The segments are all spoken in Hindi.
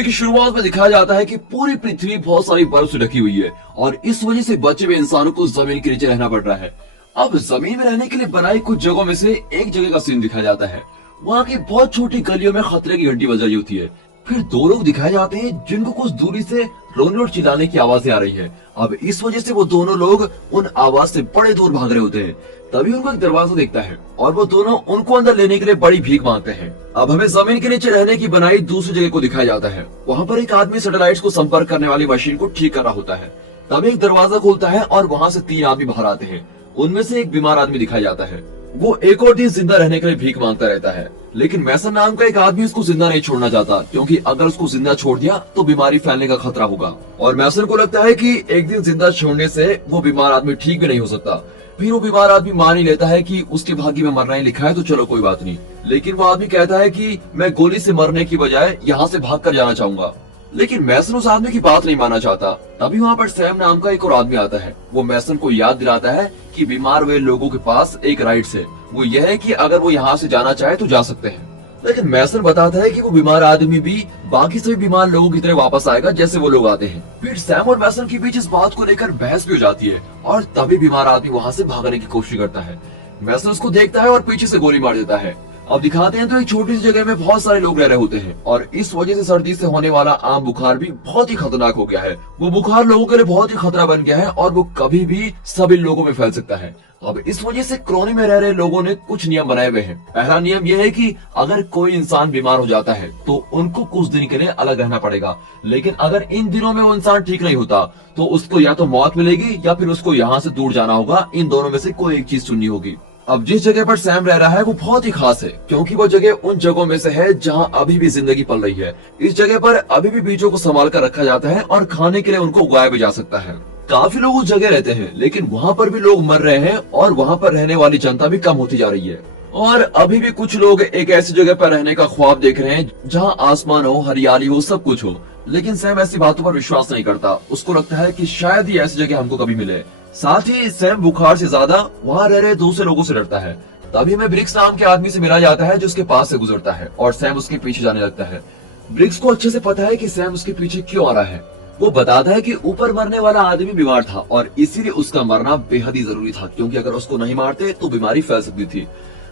मूवी की शुरुआत में दिखाया जाता है कि पूरी पृथ्वी बहुत सारी बर्फ से ढकी हुई है और इस वजह से बचे हुए इंसानों को जमीन के नीचे रहना पड़ रहा है। अब जमीन में रहने के लिए बनाई कुछ जगहों में से एक जगह का सीन दिखाया जाता है। वहाँ की बहुत छोटी गलियों में खतरे की घंटी बज रही होती है। फिर दो लोग दिखाए जाते हैं जिनको कुछ दूरी से रोने और चिल्लाने की आवाजें आ रही है। अब इस वजह से वो दोनों लोग उन आवाज से बड़े दूर भाग रहे होते हैं। तभी उनको एक दरवाजा दिखता है और वो दोनों उनको अंदर लेने के लिए बड़ी भीख मांगते हैं। अब हमें जमीन के नीचे रहने की बनाई दूसरी जगह को दिखाया जाता है। वहाँ पर एक आदमी सैटेलाइट्स को संपर्क करने वाली मशीन को ठीक कर रहा होता है। तभी एक दरवाजा खुलता है और वहाँ से तीन आदमी बाहर आते हैं। उनमें से एक बीमार आदमी दिखाया जाता है। वो एक और दिन जिंदा रहने के लिए भीख मांगता रहता है, लेकिन मैसन नाम का एक आदमी उसको जिंदा नहीं छोड़ना चाहता, क्योंकि अगर उसको जिंदा छोड़ दिया तो बीमारी फैलने का खतरा होगा। और मैसन को लगता है कि एक दिन जिंदा छोड़ने से वो बीमार आदमी ठीक भी नहीं हो सकता। फिर वो बीमार आदमी मान ही लेता है कि उसके भाग्य में मरना ही लिखा है, तो चलो कोई बात नहीं। लेकिन वो आदमी कहता है कि मैं गोली से मरने की बजाय यहाँ से भाग कर जाना चाहूंगा। लेकिन मैसन उस आदमी की बात नहीं मानना चाहता। तभी वहाँ पर सैम नाम का एक और आदमी आता है। वो मैसन को याद दिलाता है कि बीमार हुए लोगों के पास एक राइट्स है, वो यह है कि अगर वो यहाँ से जाना चाहे तो जा सकते हैं। लेकिन मैसन बताता है कि वो बीमार आदमी भी बाकी सभी बीमार लोगों की तरह वापस आएगा जैसे वो लोग आते हैं। फिर सैम और मैसन के बीच इस बात को लेकर बहस भी हो जाती है और तभी बीमार आदमी वहाँ से भागने की कोशिश करता है। मैसन उसको देखता है और पीछे से गोली मार देता है। अब दिखाते हैं तो एक छोटी सी जगह में बहुत सारे लोग रह रहे होते हैं और इस वजह से सर्दी से होने वाला आम बुखार भी बहुत ही खतरनाक हो गया है। वो बुखार लोगों के लिए बहुत ही खतरा बन गया है और वो कभी भी सभी लोगों में फैल सकता है। अब इस वजह से कॉलोनी में रह रहे लोगों ने कुछ नियम बनाए हुए हैं। पहला नियम यह है कि अगर कोई इंसान बीमार हो जाता है तो उनको कुछ दिन के लिए अलग रहना पड़ेगा, लेकिन अगर इन दिनों में वो इंसान ठीक नहीं होता तो उसको या तो मौत मिलेगी या फिर उसको यहाँ से दूर जाना होगा। इन दोनों में से कोई एक चीज चुननी होगी। अब जिस जगह पर सैम रह रहा है वो बहुत ही खास है, क्योंकि वो जगह उन जगहों में से है जहां अभी भी जिंदगी पल रही है। इस जगह पर अभी भी बीजों को संभाल कर रखा जाता है और खाने के लिए उनको उगाया भी जा सकता है। काफी लोग उस जगह रहते हैं, लेकिन वहाँ पर भी लोग मर रहे हैं और वहाँ पर रहने वाली जनता भी कम होती जा रही है। और अभी भी कुछ लोग एक ऐसी जगह पर रहने का ख्वाब देख रहे हैं जहाँ आसमान हो, हरियाली हो, सब कुछ हो। लेकिन सैम ऐसी बातों पर विश्वास नहीं करता। उसको लगता है कि शायद ही ऐसी जगह हमको कभी मिले। साथ ही सैम बुखार से ज्यादा वहाँ रह रहे दूसरे लोगों से डरता है। तभी हमें ब्रिक्स नाम के आदमी से मिला जाता है जो उसके पास से गुजरता है और सैम उसके पीछे जाने लगता है। ब्रिक्स को अच्छे से पता है कि सैम उसके पीछे क्यों आ रहा है। वो बताता है कि ऊपर मरने वाला आदमी बीमार था और इसीलिए उसका मरना बेहद ही जरूरी था, क्योंकि अगर उसको नहीं मारते तो बीमारी फैल सकती थी।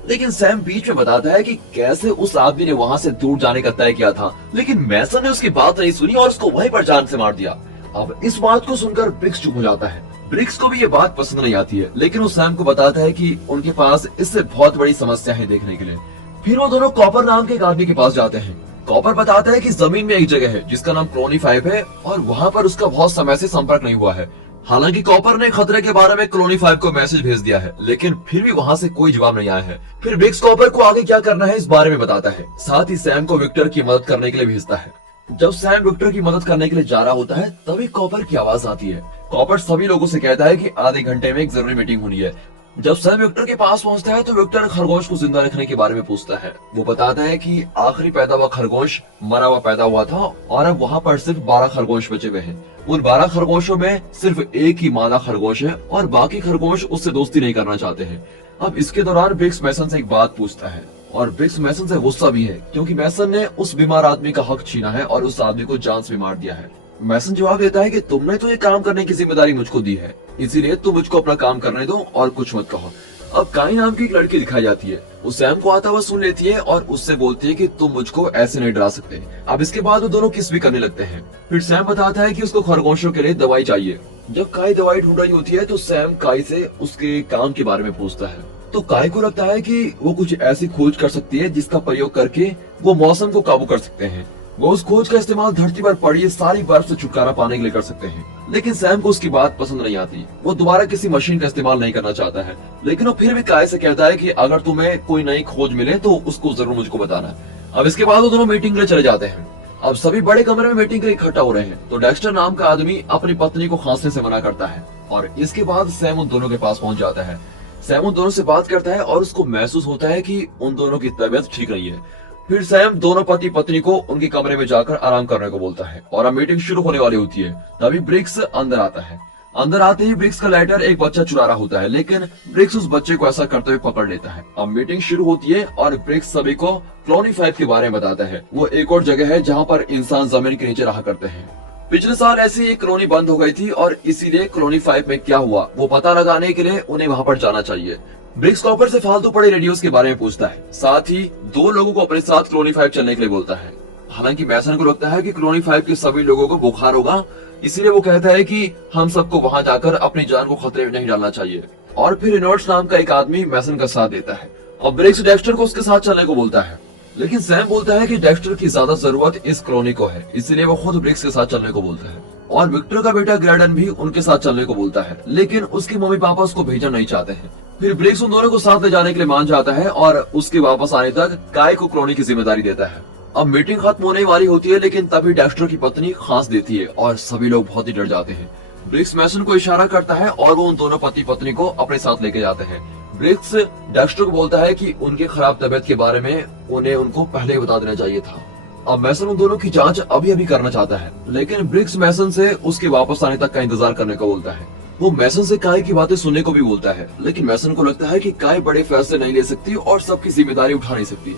लेकिन सैम बीच में बताता है कि कैसे उस आदमी ने वहाँ से दूर जाने का तय किया था, लेकिन मैसन ने उसकी बात नहीं सुनी और उसको वहीं पर जान से मार दिया। अब इस बात को सुनकर ब्रिक्स चुप हो जाता है। ब्रिक्स को भी ये बात पसंद नहीं आती है, लेकिन वो सैम को बताता है कि उनके पास इससे बहुत बड़ी समस्या है देखने के लिए। फिर वो दोनों कॉपर नाम के एक आदमी के पास जाते हैं। कॉपर बताता है कि जमीन में एक जगह है जिसका नाम कॉलोनी 5 है और वहाँ पर उसका बहुत समय से संपर्क नहीं हुआ है। हालांकि कॉपर ने खतरे के बारे में कॉलोनी 5 को मैसेज भेज दिया है, लेकिन फिर भी वहाँ से कोई जवाब नहीं आया है। फिर ब्रिक्स कॉपर को आगे क्या करना है इस बारे में बताता है। साथ ही सैम को विक्टर की मदद करने के लिए भेजता है। जब सैम विक्टर की मदद करने के लिए जा रहा होता है तभी कॉपर की आवाज आती है। कॉपर सभी लोगों से कहता है कि आधे घंटे में एक जरूरी मीटिंग होनी है। जब सैम विक्टर के पास पहुंचता है तो विक्टर खरगोश को जिंदा रखने के बारे में पूछता है। वो बताता है कि आखिरी पैदा हुआ खरगोश मरा हुआ पैदा हुआ था और अब वहाँ पर सिर्फ 12 खरगोश बचे हुए हैं। उन 12 खरगोशों में सिर्फ एक ही मादा खरगोश है और बाकी खरगोश उससे दोस्ती नहीं करना चाहते हैं। अब इसके दौरान ब्रिक्स मैसन से एक बात पूछता है और ब्रिक्स मैसन से गुस्सा भी है, क्योंकि मैसन ने उस बीमार आदमी का हक छीना है और उस आदमी को जान से भी मार दिया है। मैसन जवाब देता है कि तुमने तो ये काम करने की जिम्मेदारी मुझको दी है, इसीलिए तुम मुझको अपना काम करने दो और कुछ मत कहो। अब काई नाम की एक लड़की दिखाई जाती है। वो सैम को आता हुआ सुन लेती है और उससे बोलती है कि तुम मुझको ऐसे नहीं डरा सकते। अब इसके बाद वो दोनों किस भी करने लगते हैं। फिर सैम बताता है कि उसको खरगोशों के लिए दवाई चाहिए। जब काई दवाई ढूंढ रही होती है तो सैम काई से उसके काम के बारे में पूछता है। तो काई को लगता है कि वो कुछ ऐसी खोज कर सकती है जिसका प्रयोग करके वो मौसम को काबू कर सकते हैं। वो उस खोज का इस्तेमाल धरती पर पड़ी सारी बर्फ से छुटकारा पाने के लिए कर सकते हैं। लेकिन सैम को उसकी बात पसंद नहीं आती। वो दोबारा किसी मशीन का इस्तेमाल नहीं करना चाहता है, लेकिन वो फिर भी काई से कहता है कि अगर तुम्हें कोई नई खोज मिले तो उसको जरूर मुझको बताना। अब इसके बाद वो दोनों मीटिंग के लिए चले जाते हैं। अब सभी बड़े कमरे में मीटिंग के लिए इकट्ठा हो रहे हैं तो डेक्स्टर नाम का आदमी अपनी पत्नी को खांसने से मना करता है और इसके बाद सैम उन दोनों के पास पहुंच जाता है। सैम उन दोनों से बात करता है और उसको महसूस होता है कि उन दोनों की तबीयत ठीक नहीं है। फिर सैम दोनों पति पत्नी को उनके कमरे में जाकर आराम करने को बोलता है और अब मीटिंग शुरू होने वाली होती है। तभी ब्रिक्स अंदर आता है। अंदर आते ही ब्रिक्स का लाइटर एक बच्चा चुरा रहा होता है, लेकिन ब्रिक्स उस बच्चे को ऐसा करते हुए पकड़ लेता है। अब मीटिंग शुरू होती है और ब्रिक्स सभी को कॉलोनी 5 के बारे में बताता है। वो एक और जगह है जहाँ पर इंसान जमीन के नीचे रहा करते हैं। पिछले साल ऐसी एक कॉलोनी बंद हो गई थी और इसीलिए कॉलोनी 5 में क्या हुआ वो पता लगाने के लिए उन्हें वहाँ पर जाना चाहिए। ब्रिक्स कॉपर से फालतू पड़े रेडियोस के बारे में पूछता है, साथ ही 2 लोगों को अपने साथ कॉलोनी 5 चलने के लिए बोलता है। हालांकि मैसन को लगता है कि कॉलोनी 5 के सभी लोगों को बुखार होगा, इसीलिए वो कहता है कि हम सबको वहां जाकर अपनी जान को खतरे में नहीं डालना चाहिए। और फिर रेनॉल्ड्स नाम का एक आदमी मैसन का साथ देता है और ब्रिक्स डेक्स्टर को उसके साथ चलने को बोलता है, लेकिन सैम बोलता है कि डेक्स्टर की ज्यादा जरूरत इस कॉलोनी को है, इसलिए वो खुद ब्रिक्स के साथ चलने को बोलता है। और विक्टर का बेटा ग्रेडन भी उनके साथ चलने को बोलता है, लेकिन उसके मम्मी पापा उसको भेजना नहीं चाहते हैं। फिर ब्रिक्स उन दोनों को साथ ले जाने के लिए मान जाता है और उसके वापस आने तक काय को कॉलोनी की जिम्मेदारी देता है। अब मीटिंग खत्म होने वाली होती है, लेकिन तभी डेक्स्टर की पत्नी खांस देती है और सभी लोग बहुत ही डर जाते हैं। ब्रिक्स मैसन को इशारा करता है और वो उन दोनों पति पत्नी को अपने साथ लेके जाते हैं। ब्रिक्स डेक्स्टर को बोलता है कि उनके खराब तबीयत के बारे में उन्हें उनको पहले ही बता देना चाहिए था। अब मैसन उन दोनों की जांच अभी अभी करना चाहता है, लेकिन ब्रिक्स मैसन से उसके वापस आने तक का इंतजार करने को बोलता है। वो मैसन से काय की बातें सुनने को भी बोलता है, लेकिन मैसन को लगता है कि काय बड़े फैसले नहीं ले सकती और सबकी जिम्मेदारी उठा नहीं सकती।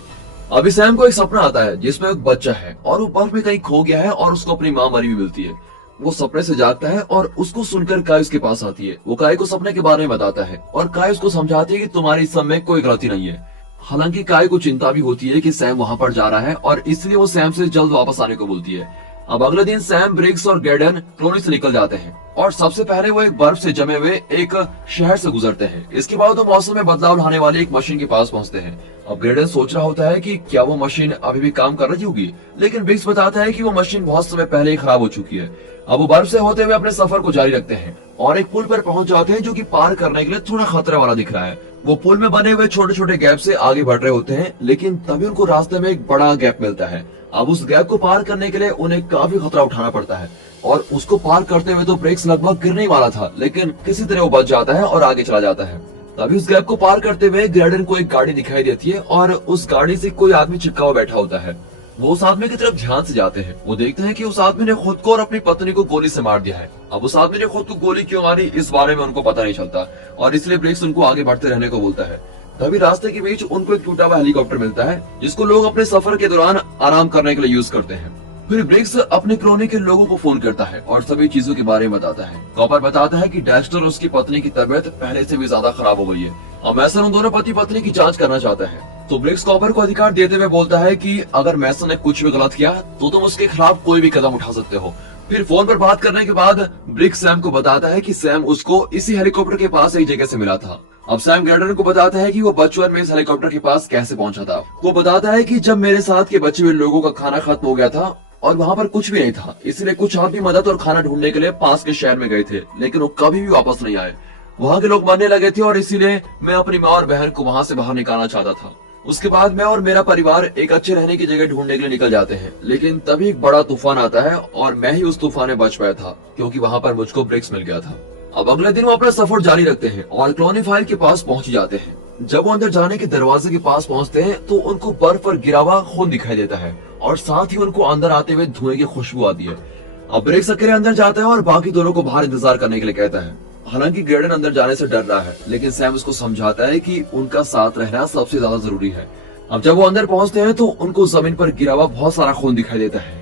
अभी सैम को एक सपना आता है जिसमें एक बच्चा है और वो बर्फ में कहीं खो गया है और उसको अपनी माँ मरी हुई मिलती है। वो सपने से जागता है और उसको सुनकर काय उसके पास आती है। वो काय को सपने के बारे में बताता है और काय उसको समझाती है कि तुम्हारी इस सब में कोई गलती नहीं है। हालांकि काय को चिंता भी होती है कि सैम वहां पर जा रहा है और इसलिए वो सैम से जल्द वापस आने को बोलती है। अब अगले दिन सैम, ब्रिक्स और गैडन कॉलोनी से निकल जाते हैं और सबसे पहले वो एक बर्फ से जमे हुए एक शहर से गुजरते हैं। इसके बाद वो मौसम में बदलाव लाने वाली एक मशीन के पास पहुंचते हैं। अब गैडन सोच रहा होता है कि क्या वो मशीन अभी भी काम कर रही होगी, लेकिन ब्रिक्स बताता है कि वो मशीन बहुत समय पहले ही खराब हो चुकी है। अब वो बर्फ से होते हुए अपने सफर को जारी रखते हैं और एक पुल पर पहुंच जाते हैं जो कि पार करने के लिए थोड़ा खतरे वाला दिख रहा है। वो पुल में बने हुए छोटे छोटे गैप से आगे बढ़ रहे होते हैं, लेकिन तभी उनको रास्ते में एक बड़ा गैप मिलता है। अब उस गैप को पार करने के लिए उन्हें काफी खतरा उठाना पड़ता है और उसको पार करते हुए तो ब्रिक्स लगभग गिरने वाला था, लेकिन किसी तरह वो बच जाता है और आगे चला जाता है। तभी उस गैप को पार करते हुए ग्रेडन को एक गाड़ी दिखाई देती है और उस गाड़ी से कोई आदमी चिपका हुआ बैठा होता है। वो उस आदमी की तरफ ध्यान से जाते हैं। वो देखते हैं कि उस आदमी ने खुद को और अपनी पत्नी को गोली से मार दिया है। अब उस आदमी ने खुद को गोली क्यों मारी इस बारे में उनको पता नहीं चलता और इसलिए ब्रिक्स उनको आगे बढ़ते रहने को बोलता है। तभी रास्ते के बीच उनको एक टूटा हुआ हेलीकॉप्टर मिलता है जिसको लोग अपने सफर के दौरान आराम करने के लिए यूज करते हैं। फिर ब्रिक्स अपने कॉलोनी के लोगों को फोन करता है और सभी चीजों के बारे में बताता है। कॉपर बताता है कि डेक्स्टर और उसकी पत्नी की तबीयत पहले से भी ज्यादा खराब हो गई है। अब मैसन उन दोनों पति पत्नी की जांच करना चाहता है, तो ब्रिक्स कॉपर को अधिकार देते हुए बोलता है कि अगर मैसन ने कुछ भी गलत किया तो तुम उसके खिलाफ कोई भी कदम उठा सकते हो। फिर फोन पर बात करने के बाद ब्रिक्स सैम को बताता है कि सैम उसको इसी हेलीकॉप्टर के पास एक जगह से मिला था। अब सैम गैडन को बताता है कि वो बचपन में इस हेलीकॉप्टर के पास कैसे पहुंचा था। वो बताता है कि जब मेरे साथ के बचे हुए लोगों का खाना खत्म हो गया था और वहाँ पर कुछ भी नहीं था, इसलिए कुछ आदमी मदद और खाना ढूंढने के लिए पास के शहर में गए थे, लेकिन वो कभी भी वापस नहीं आए। वहाँ के लोग मरने लगे थे और इसीलिए मैं अपनी माँ और बहन को वहाँ से बाहर निकालना चाहता था। उसके बाद मैं और मेरा परिवार एक अच्छे रहने की जगह ढूंढने के लिए निकल जाते हैं, लेकिन तभी एक बड़ा तूफान आता है और मैं ही उस तूफान में बच पाया था क्योंकि वहाँ पर मुझको ब्रिक्स मिल गया था। अब अगले दिन वो अपना सफर जारी रखते हैं और कॉलोनी 5 के पास पहुंच जाते हैं। जब वो अंदर जाने के दरवाजे के पास पहुंचते हैं तो उनको बर्फ पर गिरा हुआ खून दिखाई देता है और साथ ही उनको अंदर आते हुए धुएं की खुशबू आती है। अब ब्रिक्स अकेले अंदर जाता है और बाकी दोनों को बाहर इंतजार करने के लिए कहता है। हालांकि ग्रेडन अंदर जाने से डर रहा है, लेकिन सैम उसको समझाता है कि उनका साथ रहना सबसे ज्यादा जरूरी है। अब जब वो अंदर पहुंचते हैं तो उनको जमीन पर गिरा हुआ बहुत सारा खून दिखाई देता है।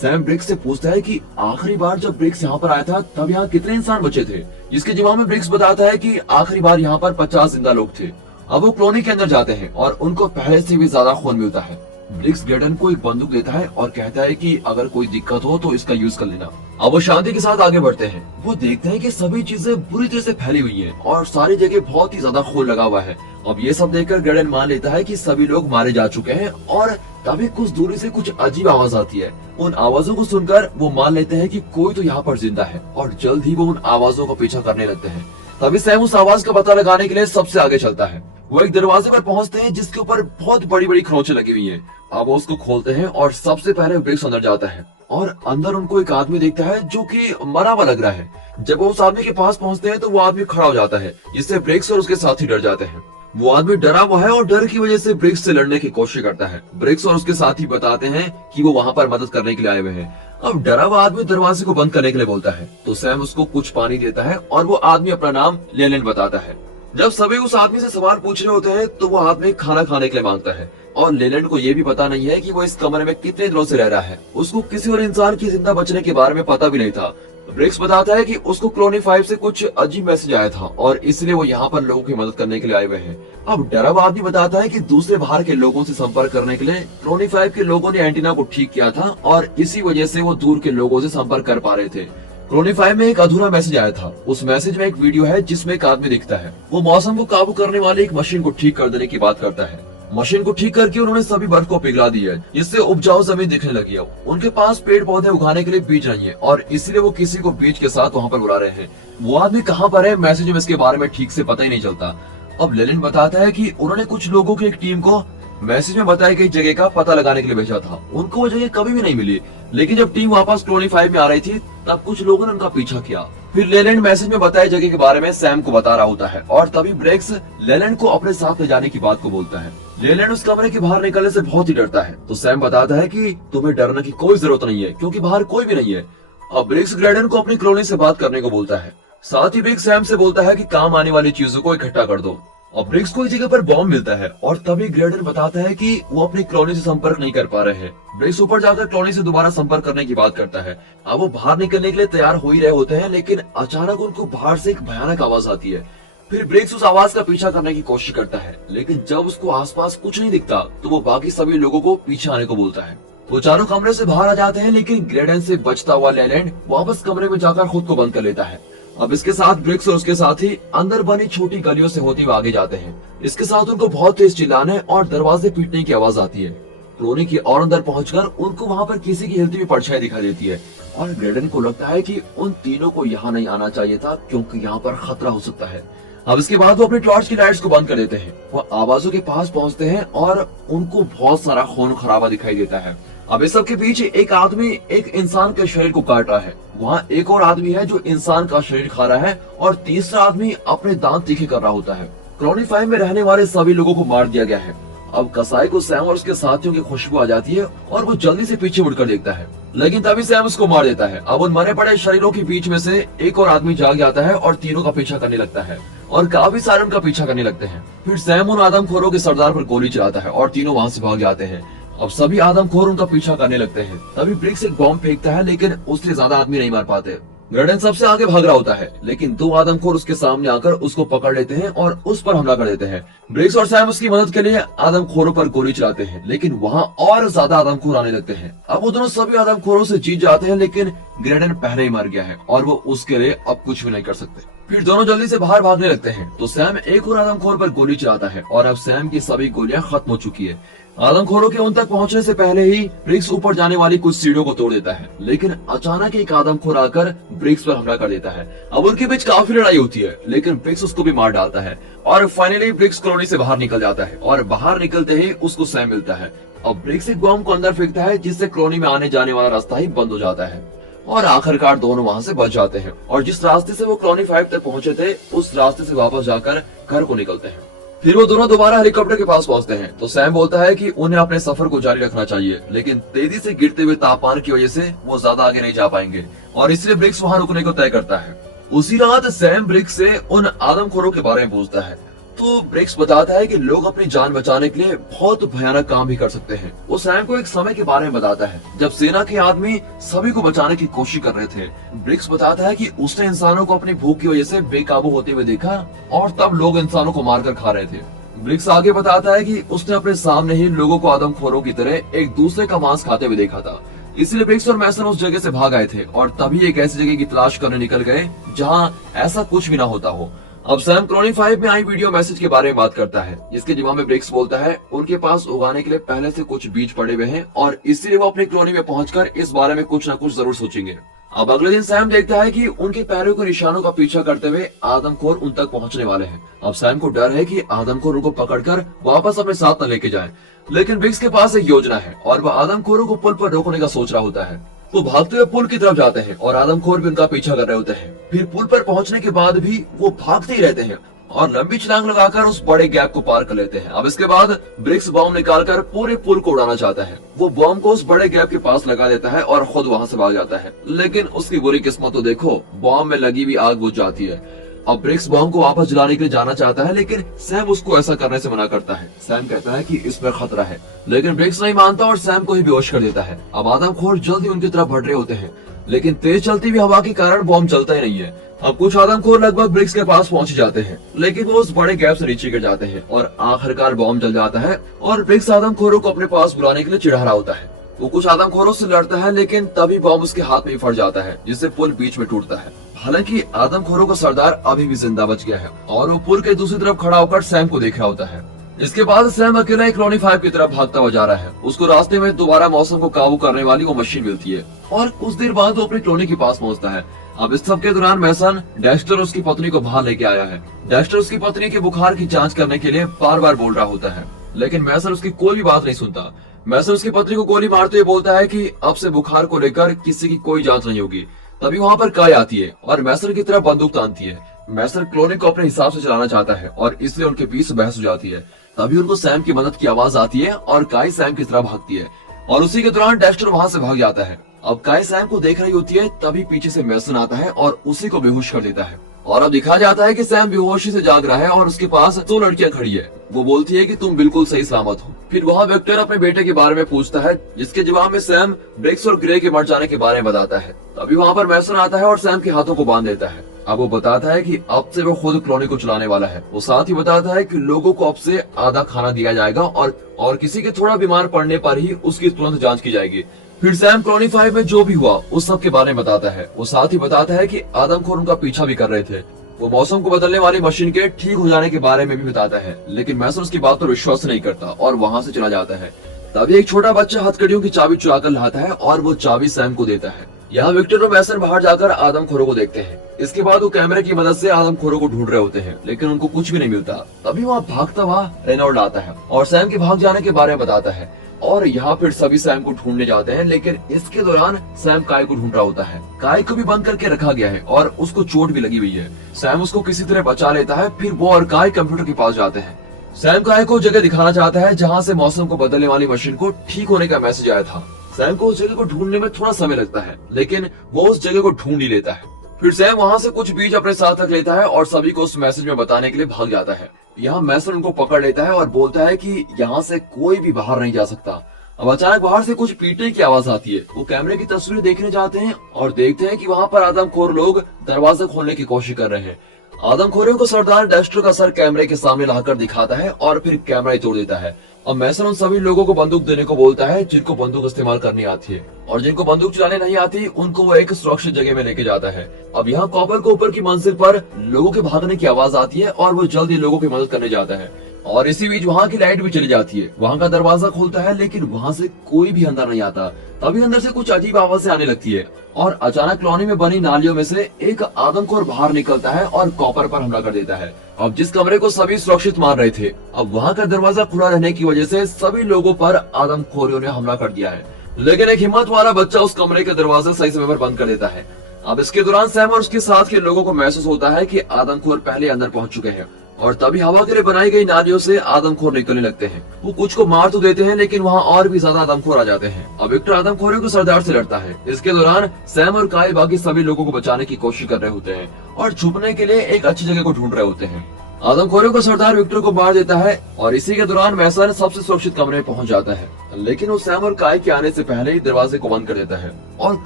सैम ब्रिक्स से पूछता है कि आखिरी बार जब ब्रिक्स यहाँ पर आया था तब यहाँ कितने इंसान बचे थे, जिसके जवाब में ब्रिक्स बताता है कि आखिरी बार यहाँ पर 50 जिंदा लोग थे। अब वो कॉलोनी के अंदर जाते हैं और उनको पहले से भी ज्यादा खून मिलता है। ब्रिक्स ग्रेडन को एक बंदूक देता है और कहता है कि अगर कोई दिक्कत हो तो इसका यूज कर लेना। अब वो शांति के साथ आगे बढ़ते हैं। वो देखते हैं कि सभी चीजें बुरी तरह से फैली हुई हैं और सारी जगह बहुत ही ज्यादा खून लगा हुआ है। अब ये सब देखकर ग्रेडन मान लेता है कि सभी लोग मारे जा चुके हैं और तभी कुछ दूरी से कुछ अजीब आवाज आती है। उन आवाजों को सुनकर वो मान लेते हैं कि कोई तो यहाँ पर जिंदा है और जल्द ही वो उन आवाजों का पीछा करने लगते हैं। तभी सैम उस आवाज का पता लगाने के लिए सबसे आगे चलता है। वो एक दरवाजे पर पहुंचते हैं जिसके ऊपर बहुत बड़ी बड़ी खरोंचें लगी हुई हैं। अब वो उसको खोलते हैं और सबसे पहले ब्रिक्स अंदर जाता है और अंदर उनको एक आदमी देखता है जो कि मरा हुआ लग रहा है। जब वो उस आदमी के पास पहुंचते हैं तो वो आदमी खड़ा हो जाता है, जिससे ब्रिक्स और उसके साथी डर जाते हैं। वो आदमी डरा हुआ है और डर की वजह से ब्रिक्स से लड़ने की कोशिश करता है। ब्रिक्स और उसके साथी बताते हैं कि वो वहाँ पर मदद करने के लिए आए हुए हैं। अब डरा हुआ आदमी दरवाजे को बंद करने के लिए बोलता है, तो सैम उसको कुछ पानी देता है और वो आदमी अपना नाम लेलैंड बताता है। जब सभी उस आदमी से सवाल पूछ रहे होते हैं तो वो आदमी खाना खाने के लिए मांगता है और लेलैंड को ये भी पता नहीं है कि वो इस कमरे में कितने दिनों से रह रहा है। उसको किसी और इंसान की जिंदा बचने के बारे में पता भी नहीं था। ब्रिक्स बताता है कि उसको कॉलोनी 5 से कुछ अजीब मैसेज आया था और इसलिए वो यहाँ पर लोगों की मदद करने के लिए आए हुए हैं। अब डरा हुआ आदमी बताता है कि दूसरे बाहर के लोगों से संपर्क करने के लिए कॉलोनी 5 के लोगों ने एंटीना को ठीक किया था और इसी वजह से वो दूर के लोगों से संपर्क कर पा रहे थे। कॉलोनी 5 में एक अधूरा मैसेज आया था। उस मैसेज में एक वीडियो है जिसमें एक आदमी दिखता है। वो मौसम को काबू करने वाली एक मशीन को ठीक कर देने की बात करता है। मशीन को ठीक करके उन्होंने सभी बर्फ को पिघला दी है, जिससे उपजाऊ जमीन दिखने लगी है। उनके पास पेड़ पौधे उगाने के लिए बीज नहीं है और इसलिए वो किसी को बीज के साथ वहाँ पर बुला रहे हैं। वो आदमी कहाँ पर है, मैसेज में इसके बारे में ठीक से पता ही नहीं चलता। अब लेलैंड बताता है कि उन्होंने कुछ लोगों की एक टीम को मैसेज में बताई गई जगह का पता लगाने के लिए भेजा था। उनको वो जगह कभी भी नहीं मिली, लेकिन जब टीम वापस कॉलोनी 5 में आ रही थी तब कुछ लोगों ने उनका पीछा किया। फिर लेलैंड मैसेज में बताई जगह के बारे में सैम को बता रहा होता है और तभी ब्रिक्स लेलैंड को अपने साथ ले जाने की बात को बोलता है। लेलैंड उस कमरे के बाहर निकलने से बहुत ही डरता है, तो सैम बताता है कि तुम्हें डरने की कोई जरूरत नहीं है क्योंकि बाहर कोई भी नहीं है। अब ब्रिक्स ग्रेडन को अपनी कॉलोनी से बात करने को बोलता है। साथ ही ब्रिक्स सैम से बोलता है कि काम आने वाली चीजों को इकट्ठा कर दो। और ब्रिक्स को एक जगह पर बॉम्ब मिलता है और तभी ग्रेडन बताता है कि वो अपनी कॉलोनी से संपर्क नहीं कर पा रहे हैं। ब्रिक्स ऊपर जाकर कॉलोनी से दोबारा संपर्क करने की बात करता है। अब वो बाहर निकलने के लिए तैयार हो ही रहे होते हैं, लेकिन अचानक उनको बाहर से एक भयानक आवाज आती है। फिर ब्रिक्स उस आवाज का पीछा करने की कोशिश करता है, लेकिन जब उसको आसपास कुछ नहीं दिखता तो वो बाकी सभी लोगों को पीछे आने को बोलता है। वो चारों कमरे से बाहर आ जाते हैं, लेकिन ग्रेडन से बचता हुआ लेलैंड वापस कमरे में जाकर खुद को बंद कर लेता है। अब इसके साथ ब्रिक्स और उसके साथी अंदर बनी छोटी गलियों से होते हुए आगे जाते हैं। इसके साथ उनको बहुत तेज चिल्लाने और दरवाजे पीटने की आवाज आती है। कॉलोनी की और अंदर पहुंचकर उनको वहां पर किसी की हिलती हुई परछाई दिखाई देती है और ग्रेडन को लगता है कि उन तीनों को यहाँ नहीं आना चाहिए था क्योंकि यहाँ पर खतरा हो सकता है। अब इसके बाद वो अपनी टॉर्च की लाइट्स को बंद कर देते हैं। वो आवाजों के पास पहुंचते हैं और उनको बहुत सारा खून खराबा दिखाई देता है। अब इस सब के बीच एक आदमी एक इंसान के शरीर को काट रहा है। वहाँ एक और आदमी है जो इंसान का शरीर खा रहा है और तीसरा आदमी अपने दांत तीखे कर रहा होता है। कॉलोनी 5 में रहने वाले सभी लोगों को मार दिया गया है। अब कसाई को सैम और उसके साथियों की खुशबू आ जाती है और वो जल्दी से पीछे मुड़कर देखता है, लेकिन तभी सैम उसको मार देता है। अब उन मरे पड़े शरीरों के बीच में से एक और आदमी जाग जाता है और तीनों का पीछा करने लगता है और काफी सारे उनका पीछा करने लगते हैं। फिर सैम उन आदमखोरों के सरदार पर गोली चलाता है और तीनों वहाँ से भाग जाते हैं। अब सभी आदमखोर उनका पीछा करने लगते हैं। तभी ब्रिक्स एक बॉम्ब फेंकता है, लेकिन उससे ज्यादा आदमी नहीं मार पाते। ग्रेडन सबसे आगे भाग रहा होता है, लेकिन दो आदमखोर उसके सामने आकर उसको पकड़ लेते हैं और उस पर हमला कर देते हैं। ब्रिक्स और सैम उसकी मदद के लिए आदमखोरों पर गोली चलाते हैं, लेकिन वहाँ और ज्यादा आदमखोर आने लगते हैं। अब वो दोनों सभी आदमखोरों से जीत जाते हैं, लेकिन ग्रेडन पहले ही मर गया है और वो उसके लिए अब कुछ भी नहीं कर सकते। फिर दोनों जल्दी से बाहर भागने लगते हैं, तो सैम एक और आदमखोर पर गोली चलाता है और अब सैम की सभी गोलियां खत्म हो चुकी है। आदमखोरों के उन तक पहुंचने से पहले ही ब्रिक्स ऊपर जाने वाली कुछ सीढ़ियों को तोड़ देता है, लेकिन अचानक एक आदमखोर आकर ब्रिक्स पर हमला कर देता है। अब उनके बीच काफी लड़ाई होती है, लेकिन ब्रिक्स उसको भी मार डालता है और फाइनली ब्रिक्स कॉलोनी से बाहर निकल जाता है और बाहर निकलते ही उसको सैम मिलता है। अब ब्रिक्स एक बॉम्ब को अंदर फेंकता है, जिससे कॉलोनी में आने जाने वाला रास्ता ही बंद हो जाता है और आखिरकार दोनों वहाँ से बच जाते हैं और जिस रास्ते से वो कॉलोनी 5 तक पहुंचे थे उस रास्ते से वापस जाकर घर को निकलते हैं। फिर वो दोनों दोबारा हेलीकॉप्टर के पास पहुंचते हैं, तो सैम बोलता है कि उन्हें अपने सफर को जारी रखना चाहिए, लेकिन तेजी से गिरते हुए तापमान की वजह से वो ज्यादा आगे नहीं जा पाएंगे और इसलिए ब्रिक्स वहां रुकने को तय करता है। उसी रात सैम ब्रिक्स से उन आदमखोरों के बारे में पूछता है, तो ब्रिक्स बताता है कि लोग अपनी जान बचाने के लिए बहुत भयानक काम भी कर सकते हैं। वो सैम को एक समय के बारे में बताता है जब सेना के आदमी सभी को बचाने की कोशिश कर रहे थे। ब्रिक्स बताता है कि उसने इंसानों को अपनी भूख की वजह से बेकाबू होते हुए देखा और तब लोग इंसानों को मारकर खा रहे थे। ब्रिक्स आगे बताता है कि उसने अपने सामने ही लोगों को आदमखोरों की तरह एक दूसरे का मांस खाते हुए देखा था। इसलिए ब्रिक्स और मैसन उस जगह से भाग आए थे और तभी एक ऐसी जगह की तलाश करने निकल गए जहां ऐसा कुछ भी ना होता हो। अब सैम कॉलोनी 5 में आई वीडियो मैसेज के बारे में बात करता है, जिसके जवाब में ब्रिक्स बोलता है उनके पास उगाने के लिए पहले से कुछ बीज पड़े हुए हैं और इसीलिए वो अपनी कॉलोनी में पहुंचकर इस बारे में कुछ न कुछ जरूर सोचेंगे। अब अगले दिन सैम देखता है कि उनके पैरों के निशानों का पीछा करते हुए आदमखोर उन तक पहुंचने वाले हैं। अब सैम को डर है कि आदमखोर उनको पकड़कर वापस अपने साथ न लेके जाएं, लेकिन ब्रिक्स के पास एक योजना है और वह आदमखोरों को पुल पर रोकने का सोच रहा होता है। वो भागते हुए पुल की तरफ जाते हैं और आदमखोर भी उनका पीछा कर रहे होते हैं। फिर पुल पर पहुंचने के बाद भी वो भागते ही रहते हैं और लंबी छलांग लगाकर उस बड़े गैप को पार कर लेते हैं। अब इसके बाद ब्रिक्स बॉम्ब निकालकर पूरे पुल को उड़ाना चाहता है। वो बॉम्ब को उस बड़े गैप के पास लगा देता है और खुद वहाँ से भाग जाता है, लेकिन उसकी बुरी किस्मत तो देखो, बॉम्ब में लगी हुई आग बुझ जाती है। अब ब्रिक्स बॉम्ब को वापस जलाने के लिए जाना चाहता है, लेकिन सैम उसको ऐसा करने से मना करता है। सैम कहता है कि इसमें खतरा है, लेकिन ब्रिक्स नहीं मानता और सैम को ही बेहोश कर देता है। अब आदमखोर जल्दी उनकी तरफ बढ़ रहे होते हैं, लेकिन तेज चलती हुई हवा के कारण बॉम्ब चलता ही नहीं है। अब कुछ आदमखोर लगभग ब्रिक्स के पास पहुंच जाते हैं, लेकिन वो उस बड़े गैप से नीचे गिर जाते हैं और आखिरकार बॉम्ब जल जाता है और ब्रिक्स आदमखोरों को अपने पास बुलाने के लिए चिढ़ा रहा होता है। वो कुछ आदमखोरों से लड़ता है, लेकिन तभी बॉम्ब उसके हाथ में फट जाता है, जिससे पुल बीच में टूटता है। हालांकि आदमखोरों का सरदार अभी भी जिंदा बच गया है और वो पुल के दूसरी तरफ खड़ा होकर सैम को देख रहा होता है। इसके बाद सैम अकेला एक कॉलोनी 5 की तरफ भागता हुआ जा रहा है। उसको रास्ते में दोबारा मौसम को काबू करने वाली वो मशीन मिलती है और कुछ देर बाद वो अपनी कॉलोनी के पास पहुंचता है। अब इस सब के दौरान मैसन डेक्स्टर उसकी पत्नी को बाहर लेके आया है। डेक्स्टर उसकी पत्नी के बुखार की जांच करने के लिए बार बार बोल रहा होता है, लेकिन मैसन उसकी कोई भी बात नहीं सुनता। मैसन उसकी पत्नी को गोली मारते हुए बोलता है कि अब से बुखार को लेकर किसी की कोई जांच नहीं होगी। तभी वहाँ पर काय आती है और मैसन की तरफ बंदूक तानती है। मैसन कॉलोनी को अपने हिसाब से चलाना चाहता है और इसलिए उनके बीच बहस हो जाती है। तभी उनको सैम की मदद की आवाज आती है और काय सैम की तरफ भागती है और उसी के दौरान डेक्स्टर वहाँ से भाग जाता है। अब काय सैम को देख रही होती है, तभी पीछे से मैसन आता है और उसी को बेहोश कर देता है। और अब दिखाया जाता है कि सैम बेहोशी से जाग रहा है और उसके पास 2 लड़कियां खड़ी है। वो बोलती है कि तुम बिल्कुल सही सलामत हो। फिर वहाँ विक्टर अपने बेटे के बारे में पूछता है, जिसके जवाब में सैम ब्रिक्स और ग्रे के मर जाने के बारे में बताता है। तभी वहाँ पर मैसन आता है और सैम के हाथों को बांध देता है। अब वो बताता है कि अब से वो खुद कॉलोनी को चलाने वाला है। वो साथ ही बताता है कि लोगों को अब से आधा खाना दिया जाएगा और किसी के थोड़ा बीमार पड़ने पर ही उसकी तुरंत जांच की जाएगी। फिर सैम कॉलोनी 5 में जो भी हुआ उस सब के बारे में बताता है। वो साथ ही बताता है कि आदमखोर उनका पीछा भी कर रहे थे। वो मौसम को बदलने वाली मशीन के ठीक हो जाने के बारे में भी बताता है, लेकिन मैसन उसकी बात पर विश्वास नहीं करता और वहाँ से चला जाता है। तभी एक छोटा बच्चा हथकड़ियों की चाबी चुरा कर लाता है और वो चाबी सैम को देता है। यहाँ विक्टर और मैसन बाहर जाकर आदमखोरों को देखते हैं। इसके बाद वो कैमरे की मदद से आदमखोरों को ढूंढ रहे होते हैं, लेकिन उनको कुछ भी नहीं मिलता। तभी वहाँ भागता हुआ रेनॉल्ड आता है और सैम के भाग जाने के बारे में बताता है और यहाँ फिर सभी सैम को ढूंढने जाते हैं, लेकिन इसके दौरान सैम काय को ढूंढ रहा होता है। काय को भी बंद करके रखा गया है और उसको चोट भी लगी हुई है। सैम उसको किसी तरह बचा लेता है। फिर वो और काय कंप्यूटर के पास जाते हैं। सैम काय को जगह दिखाना चाहता है जहाँ से मौसम को बदलने वाली मशीन को ठीक होने का मैसेज आया था। सैम को उस जगह को ढूंढने में थोड़ा समय लगता है, लेकिन वो उस जगह को ढूंढ ही लेता है। फिर सैम वहाँ से कुछ बीज अपने साथ रख लेता है और सभी को उस मैसेज में बताने के लिए भाग जाता है। यहाँ मैसन उनको पकड़ लेता है और बोलता है कि यहाँ से कोई भी बाहर नहीं जा सकता। अब अचानक बाहर से कुछ पीटने की आवाज आती है। वो कैमरे की तस्वीर देखने जाते हैं और देखते हैं कि वहाँ पर आदमखोर लोग दरवाजा खोलने की कोशिश कर रहे हैं। आदमखोरों को सरदार डेक्स्टर का सर कैमरे के सामने लाकर दिखाता है और फिर कैमरा ही तोड़ देता है। अब मैसन उन सभी लोगों को बंदूक देने को बोलता है जिनको बंदूक इस्तेमाल करनी आती है, और जिनको बंदूक चलाने नहीं आती उनको वो एक सुरक्षित जगह में लेके जाता है। अब यहाँ कॉपर को ऊपर की मंजिल पर लोगों के भागने की आवाज आती है और वो जल्दी लोगों की मदद करने जाता है। और इसी बीच वहाँ की लाइट भी चली जाती है। वहाँ का दरवाजा खुलता है, लेकिन वहाँ से कोई भी अंदर नहीं आता। तभी अंदर से कुछ अजीब आवाजें आने लगती है और अचानक कॉलोनी में बनी नालियों में से एक आदमखोर बाहर निकलता है और कॉपर पर हमला कर देता है। अब जिस कमरे को सभी सुरक्षित मान रहे थे, अब वहाँ का दरवाजा खुला रहने की वजह से सभी लोगों पर आदमखोरियों ने हमला कर दिया है, लेकिन एक हिम्मत वाला बच्चा उस कमरे के दरवाजे सही समय पर बंद कर देता है। अब इसके दौरान सैम और उसके साथ के लोगों को महसूस होता है कि आदमखोर पहले अंदर पहुंच चुके हैं और तभी हवा के लिए बनाई गई नालियों से आदमखोर निकलने लगते हैं। वो कुछ को मार तो देते हैं, लेकिन वहाँ और भी ज्यादा आदमखोर आ जाते हैं। अब विक्टर आदमखोरों को सरदार से लड़ता है। इसके दौरान सैम और काय बाकी सभी लोगों को बचाने की कोशिश कर रहे होते हैं और छुपने के लिए एक अच्छी जगह को ढूंढ रहे होते हैं। आदमखोरों को सरदार विक्टर को मार देता है और इसी के दौरान मैसन सबसे सुरक्षित कमरे में पहुंच जाता है, लेकिन वो सैम और काय के आने से पहले ही दरवाजे को बंद कर देता है। और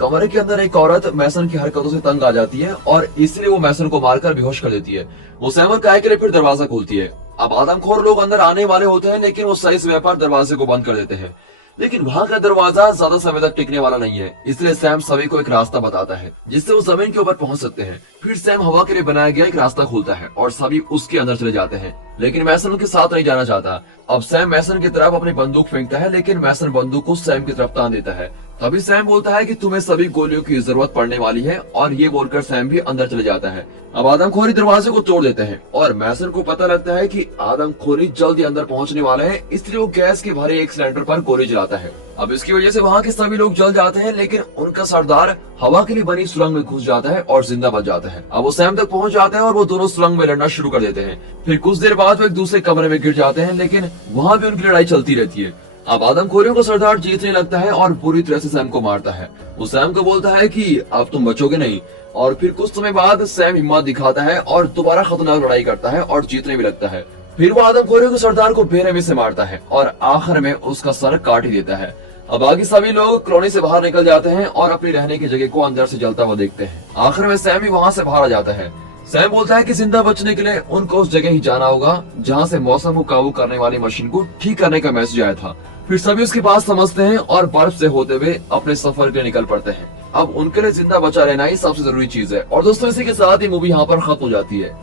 कमरे के अंदर एक औरत मैसन की हरकतों से तंग आ जाती है और इसलिए वो मैसन को मारकर बेहोश कर देती है। वो सैम और काय के लिए फिर दरवाजा खोलती है। अब आदमखोर लोग अंदर आने वाले होते हैं, लेकिन वो सही समय पर दरवाजे को बंद कर देते हैं। लेकिन वहाँ का दरवाजा ज्यादा समय तक टिकने वाला नहीं है, इसलिए सैम सभी को एक रास्ता बताता है जिससे वो जमीन के ऊपर पहुंच सकते हैं। फिर सैम हवा के लिए बनाया गया एक रास्ता खोलता है और सभी उसके अंदर चले जाते हैं, लेकिन मैसन उनके साथ नहीं जाना चाहता। अब सैम मैसन की तरफ अपनी बंदूक फेंकता है, लेकिन मैसन बंदूक को सैम की तरफ तान देता है। तभी सैम बोलता है कि तुम्हें सभी गोलियों की जरूरत पड़ने वाली है, और ये बोलकर सैम भी अंदर चले जाता है। अब आदमखोरी दरवाजे को तोड़ देते हैं और मैसन को पता लगता है कि आदमखोरी जल्दी अंदर पहुंचने वाले हैं, इसलिए वो गैस के भरे एक सिलेंडर पर गोली चलाता है। अब इसकी वजह से वहाँ के सभी लोग जल जाते हैं, लेकिन उनका सरदार हवा के लिए बनी सुरंग में घुस जाता है और जिंदा बच जाता है। अब वो सैम तक पहुंच जाते हैं और वो दोनों सुरंग में लड़ना शुरू कर देते हैं। फिर कुछ देर बाद वो एक दूसरे कमरे में गिर जाते हैं, लेकिन वहाँ भी उनकी लड़ाई चलती रहती है। अब आदमखोरियों को सरदार जीतने लगता है और पूरी तरह से सैम को मारता है। वो सैम को बोलता है कि अब तुम बचोगे नहीं, और फिर कुछ समय बाद सैम हिम्मत दिखाता है और दोबारा खतरनाक लड़ाई करता है और जीतने भी लगता है। फिर वो आदमखोरियों के सरदार को बेरहमी से मारता है और आखिर में उसका सर काट ही देता है। अब बाकी सभी लोग कॉलोनी से बाहर निकल जाते हैं और अपनी रहने की जगह को अंदर से जलता हुआ देखते हैं। आखिर में सैम भी वहाँ से बाहर आ जाता है। सैम बोलता है कि जिंदा बचने के लिए उनको उस जगह ही जाना होगा जहाँ से मौसम को काबू करने वाली मशीन को ठीक करने का मैसेज आया था। फिर सभी उसके पास समझते हैं और बर्फ से होते हुए अपने सफर के लिए निकल पड़ते हैं। अब उनके लिए जिंदा बचा रहना ही सबसे जरूरी चीज है। और दोस्तों, इसी के साथ ही मूवी यहाँ पर खत्म हो जाती है।